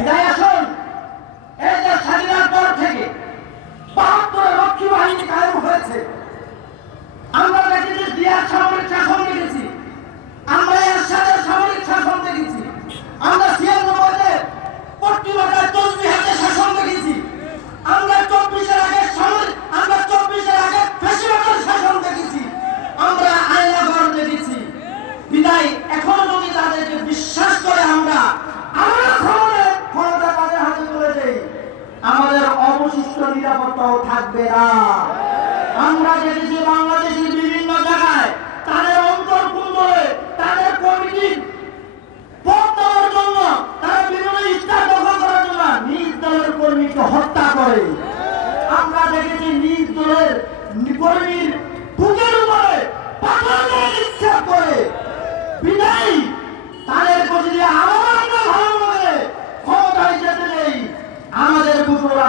বিদায় আসুন। এই যে স্বাধীনার পর থেকে বাহাত্তরের রক্ষী বাহিনী কায়েম হয়েছে। আমরা দেখেছি দিয়ার সামরিক শাসন দেখেছি আমরা এরশাদের সামরিক শাসন দেখেছি আমরা ছিয়ানব্বইতে পশ্চিমাটার তসবিহাতে শাসন দেখেছি আমরা চব্বিশের আগে সামরিক আমরা চব্বিশের আগে ফেসিবাদের শাসন দেখেছি আমরা আয়নাঘর দেখেছি বিদায় এখনও যদি তাদেরকে বিশ্বাস করে আমরা আমরা ক্ষমতা ক্ষমতা তাদের হাতে তুলে দেই আমাদের অবশিষ্ট নিরাপত্তাও থাকবে না। আমরা দেখেছি বাংলাদেশের বিভিন্ন জায়গায় তাদের অন্তর কুন্দরে তাদের কমিটি জন্য, তারা বিভিন্ন নিজ দলের কর্মীকে হত্যা করে। আমরা দেখেছি নিজ দলের কর্মীর বুকের উপরে পাথর মেরে নিক্ষেপ করে বিদায়ী তাদের প্রতি যে আমরা আমরা ভালো লাগে ক্ষমতায় যেতে নেই আমাদের বুকে ওরা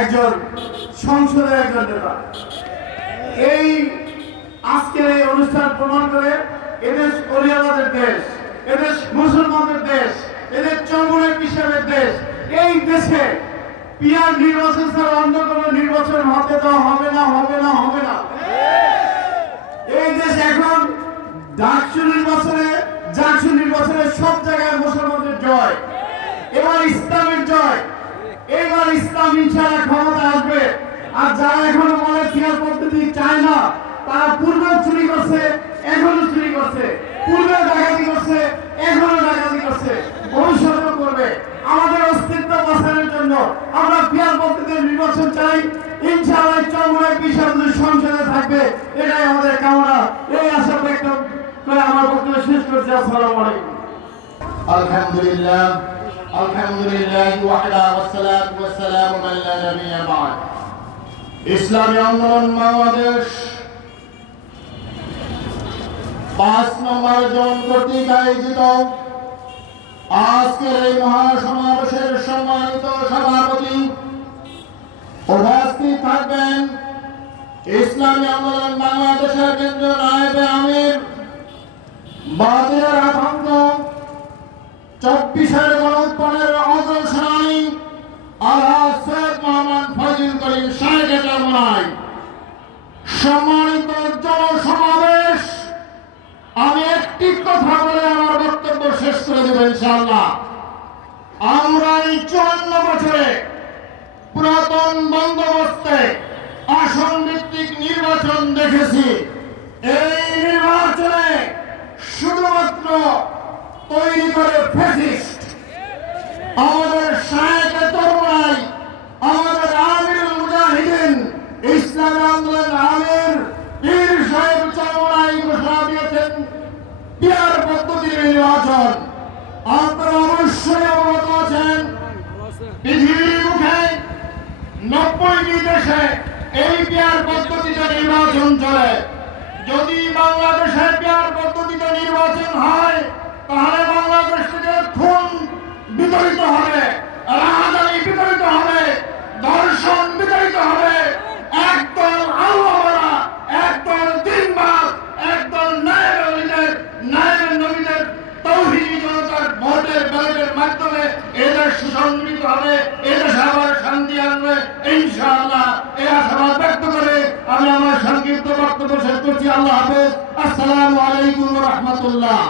একজন সংসদের একজন নেতা। এই আজকের এই অনুষ্ঠান প্রমাণ করে এদেশ অলিয়াবাদের দেশ, এদেশ মুসলমানদের দেশ, এদের চরমনায় পীর দেশ, এই দেশে পিয়ার নির্বাচন ছাড়া অন্য কোনো নির্বাচন হতে দেওয়া হবে না হবে না হবে না। এই দেশ এখন ডাকসু নির্বাচনে জাকসু নির্বাচনে সব জায়গায় মুসলমানদের জয়। এবার ইসলামের জয়। এবার ইসলাম ইনশাআল্লাহ ক্ষমতা আসবে। আর যারা এখনও বলে পিয়ার পদ্ধতি চায় না, তারা পূর্ব চুরি করছে, এখনও চুরি করছে। পূর্বে ডাকাতি করছে, এখনও ডাকাতি করছে। ভবিষ্যতেও করবে। আমাদের অস্তিত্ব বাঁচানোর জন্য আমরা পিয়ার পদ্ধতির নির্বাচন চাই। ইনশাআল্লাহ চৌমুড়ে বিশাল সংসদে থাকবে। এটাই আমাদের কামনা। এই আশা ব্যক্ত করে আমার বক্তব্য শেষ করছি। আসসালামু আলাইকুম। আলহামদুলিল্লাহ। الحمد لله وحده والصلاة والسلام من لا نبي بعد ইসলামী আন্দোলন বাংলাদেশ পাঁচ নম্বর জন কর্তৃক আয়োজিত আজকের এই মহাসমাবেশের সম্মানিত সভাপতি উপস্থিত থাকবেন ইসলামী আন্দোলন বাংলাদেশের কেন্দ্রীয় নায়েবে আমির বাতিলের আতঙ্ক চব্বিশের ইনশাআল্লাহ। আমরা এই চুয়ান্ন বছরে পুরাতন বন্দোবস্তে আসন ভিত্তিক নির্বাচন দেখেছি। এই নির্বাচনে শুধুমাত্র তৈরি করে ফ্যাসিস্ট আমাদের শায়েকে তরুণাই, আমাদের আমিরুল মুজাহিদিন, ইসলামী আন্দোলন আমির, পীর সাহেব চরমনাই ঘোষণা দিয়েছেন পিয়ার পদ্ধতির নির্বাচন। আপনারা অবশ্যই অবগত আছেন। পৃথিবীর এই পেয়ার পদ্ধতিতে নির্বাচন চলে। যদি বাংলাদেশের পেয়ার পদ্ধতিতে নির্বাচন হয়, তাহলে বাংলাদেশ খুন বিতরিত হবে রাহাদানি বিতরিত হবে। সুসংগঠিত হবে এদেশে আবার শান্তি আনবে, ইনশাআল্লাহ। এই আশাবাদ ব্যক্ত করে আমি আমার সংক্ষিপ্ত বক্তব্য শেষ করছি। আল্লাহ হাফেজ। আসসালামু আলাইকুম রহমতুল্লাহ।